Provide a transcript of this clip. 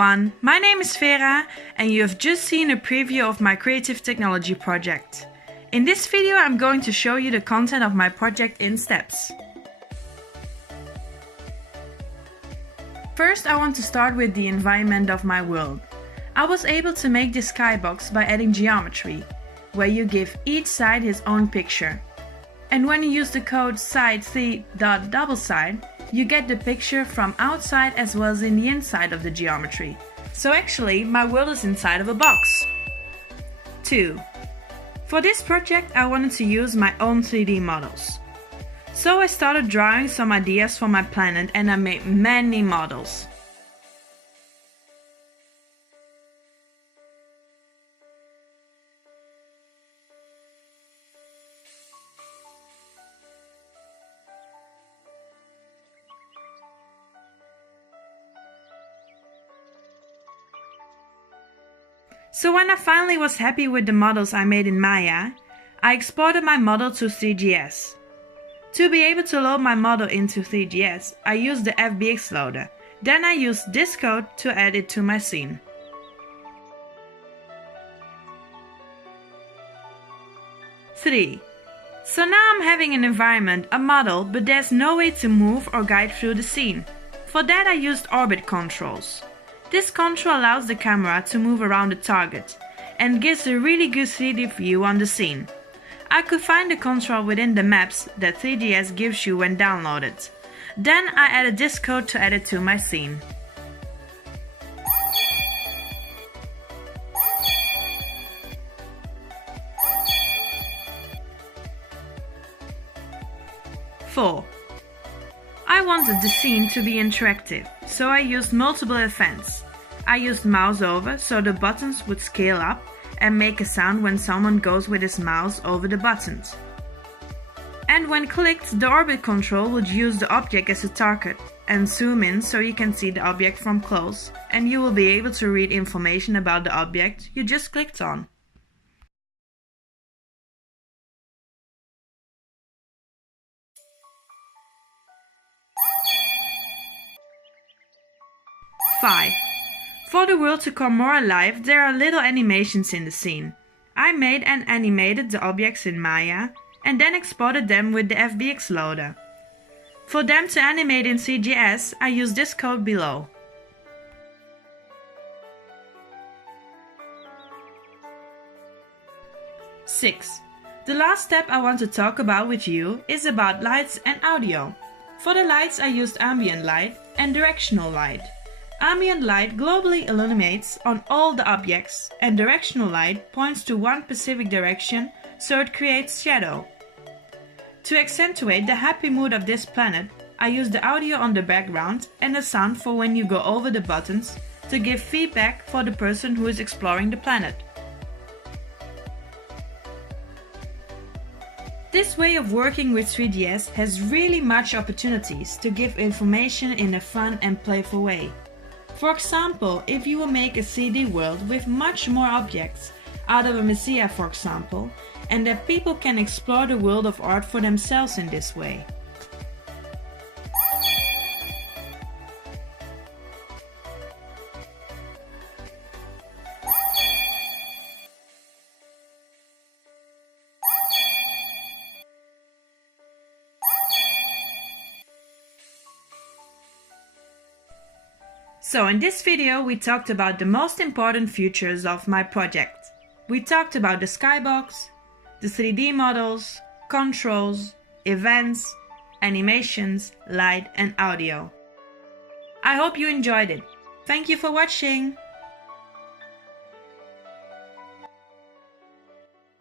everyone, my name is Vera and you have just seen a preview of my creative technology project. In this video I'm going to show you the content of my project in steps. First I want to start with the environment of my world. I was able to make this skybox by adding geometry, where you give each side his own picture. And when you use the code side3.doubleside, you get the picture from outside as well as in the inside of the geometry. So actually, my world is inside of a box. 2. For this project I wanted to use my own 3D models. So I started drawing some ideas for my planet and I made many models. So when I finally was happy with the models I made in Maya, I exported my model to 3GS. To be able to load my model into 3GS, I used the FBX loader. Then I used this code to add it to my scene. Three. So now I'm having an environment, a model, but there's no way to move or guide through the scene. For that I used orbit controls. This control allows the camera to move around the target and gives a really good 3D view on the scene. I could find the control within the maps that 3GS gives you when downloaded. Then I added this code to add it to my scene. Four. I wanted the scene to be interactive, so I used multiple events. I used mouse over so the buttons would scale up and make a sound when someone goes with his mouse over the buttons. And when clicked, the orbit control would use the object as a target and zoom in so you can see the object from close and you will be able to read information about the object you just clicked on. Five. For the world to come more alive, there are little animations in the scene. I made and animated the objects in Maya and then exported them with the FBX loader. For them to animate in CGS, I use this code below. 6. The last step I want to talk about with you is about lights and audio. For the lights I used ambient light and directional light. Ambient light globally illuminates on all the objects and directional light points to one specific direction so it creates shadow. To accentuate the happy mood of this planet, I use the audio on the background and the sound for when you go over the buttons to give feedback for the person who is exploring the planet. This way of working with 3DS has really much opportunities to give information in a fun and playful way. For example, if you will make a 3D world with much more objects, out of a museum for example, and that people can explore the world of art for themselves in this way. So in this video we talked about the most important features of my project. We talked about the skybox, the 3D models, controls, events, animations, light and audio. I hope you enjoyed it. Thank you for watching!